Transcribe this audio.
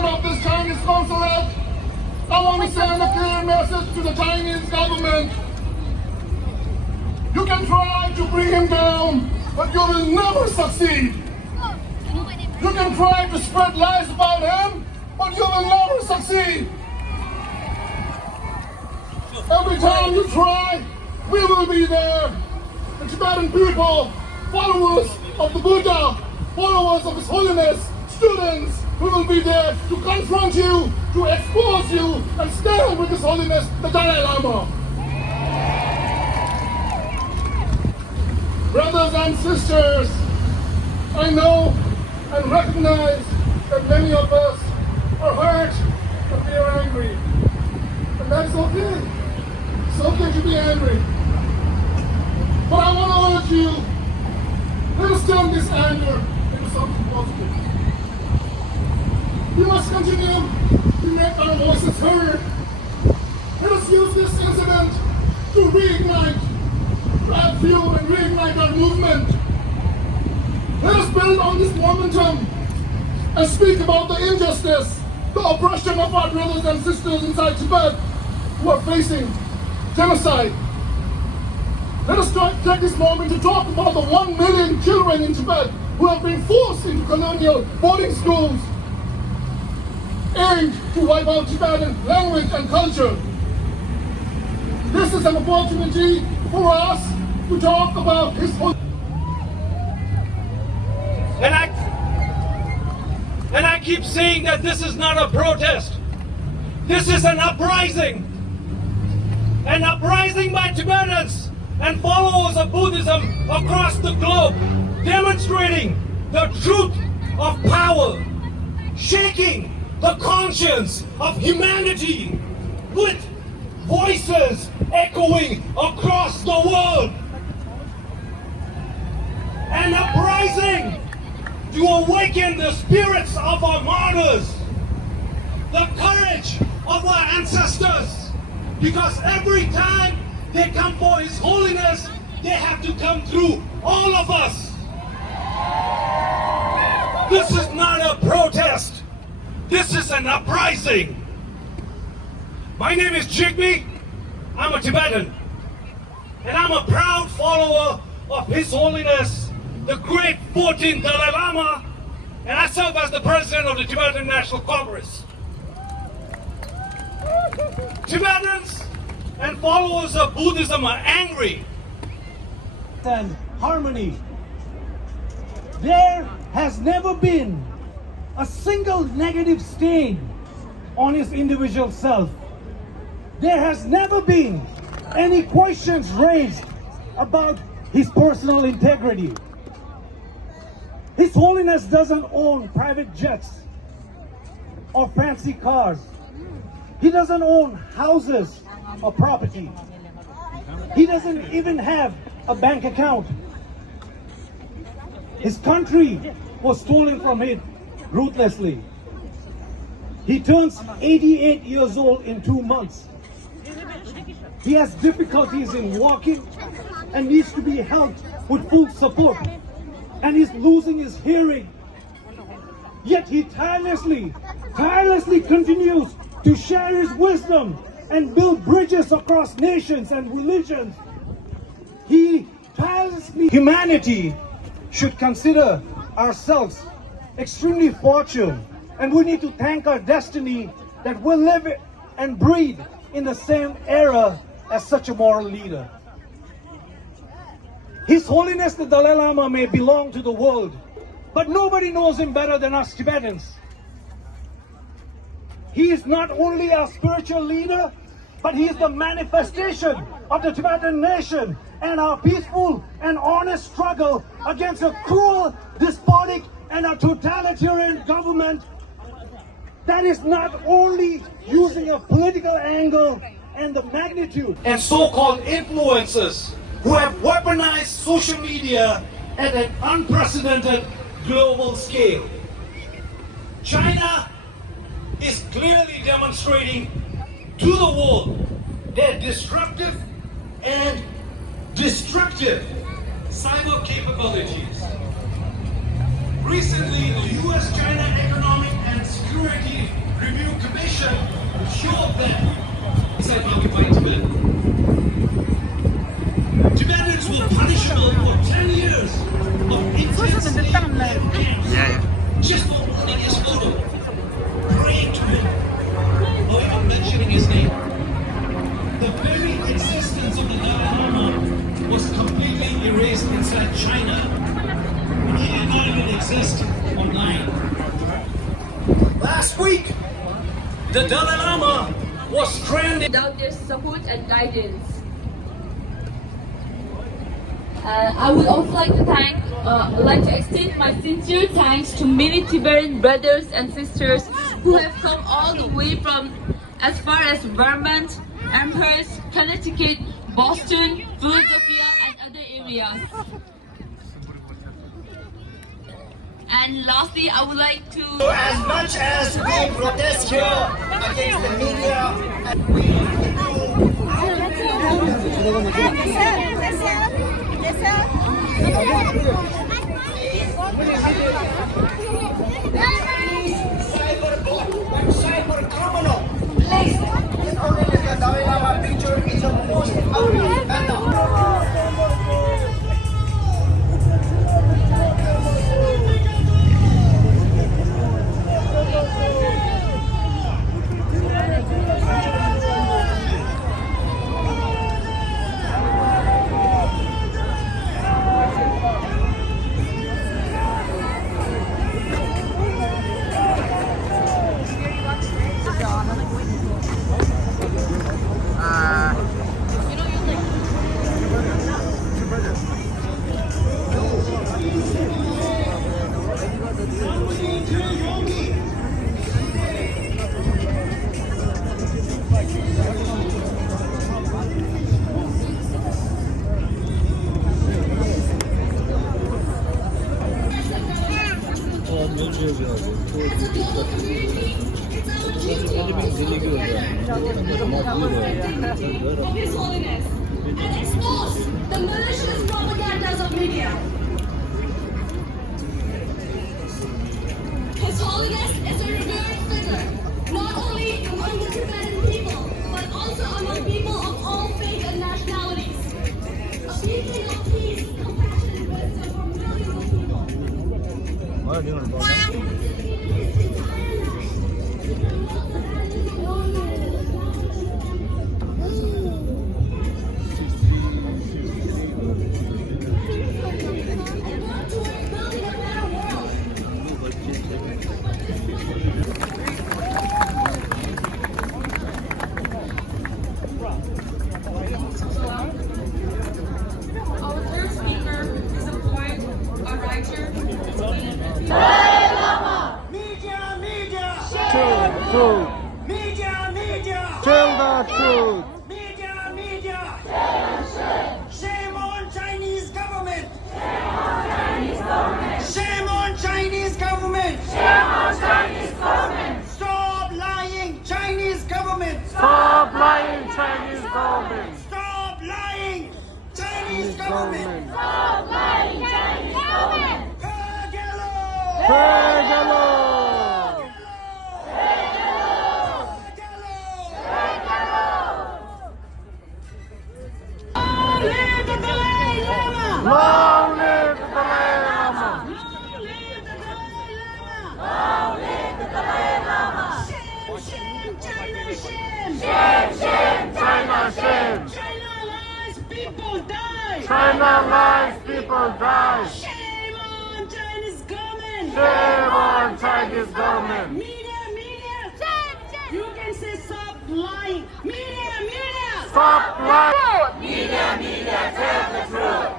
front of this Chinese consulate, I want to send a clear message to the Chinese government. You can try to bring him down, but you will never succeed. You can try to spread lies about him, but you will never succeed. Every time you try, we will be there. The Tibetan people, followers of the Buddha, followers of His Holiness, students, we will be there to confront you, to expose you, and stand with His Holiness, the Dalai Lama. Brothers and sisters, I know and recognize that many of us are hurt and we are angry. And that's okay. It's okay to be angry. But I want to urge you, let us turn this anger into something positive. We must continue to make our voices heard. Let us use this incident to reignite, to add fuel and reignite our movement. Let us build on this momentum and speak about the injustice, the oppression of our brothers and sisters inside Tibet who are facing genocide. Let us take this moment to talk about the 1 million children in Tibet who have been forced into colonial boarding schools aimed to wipe out Tibetan language and culture. This is an opportunity for us to talk about His Holiness. And I keep saying that this is not a protest. This is an uprising. An uprising by Tibetans and followers of Buddhism across the globe, demonstrating the truth of power, shaking the conscience of humanity with voices echoing across the world. An uprising to awaken the spirits of our martyrs, the courage of our ancestors, because every time they come for His Holiness, they have to come through all of us. This is not a protest. This is an uprising. My name is York.by. I'm a Tibetan. And I'm a proud follower of His Holiness, the great 14th Dalai Lama, and I serve as the president of the Tibetan National Congress. Tibetans and followers of Buddhism are angry. And harmony. There has never been a single negative stain on his individual self. There has never been any questions raised about his personal integrity. His Holiness doesn't own private jets or fancy cars. He doesn't own houses or property. He doesn't even have a bank account. His country was stolen from him ruthlessly. He turns 88 years old in 2 months. He has difficulties in walking and needs to be helped with full support. And he's losing his hearing. Yet he tirelessly continues to share his wisdom and build bridges across nations and religions. Humanity should consider ourselves extremely fortunate, and we need to thank our destiny that we live and breathe in the same era as such a moral leader. His Holiness the Dalai Lama may belong to the world, but nobody knows him better than us Tibetans. He is not only our spiritual leader, but he is the manifestation of the Tibetan nation and our peaceful and honest struggle against a cruel, despotic, and a totalitarian government that is not only using a political angle and the magnitude And so-called influencers who have weaponized social media at an unprecedented global scale. China is clearly demonstrating to the world their disruptive and destructive cyber capabilities. Recently, the US-China Economic and Security Last week, the Dalai Lama was stranded. Without their support and guidance. I would also like to extend my sincere thanks to many Tibetan brothers and sisters who have come all the way from as far as Vermont, Amherst, Connecticut, Boston, Philadelphia, and other areas. And lastly, I would like to... As much as we protest here against the media, and we cyber criminal. Please, only the Dalai Lama picture is the most outrageous matter. Of His Holiness and expose the malicious propagandas of media. His Holiness is a revered figure, not only among the Tibetan people, but also among people of all faiths and nationalities. A beacon of peace, compassion, and wisdom for millions of people. Our third speaker is a poet, a writer. Media, media! Truth. Media, media! Tell the truth. Media, media! Shame on Chinese government! Shame on Chinese government! Stop lying, Chinese government! Stop lying, Chinese government. Stop lying, Chinese government! Kagelo! Kagelo! Long live the Dalai Lama! Shame, China, shame! China shame! China lies, people die! China lies, people die! Shame on Chinese government! Shame on Chinese government! Media, media! You can say stop lying! Media, media! Stop lying! Media, media, tell the truth!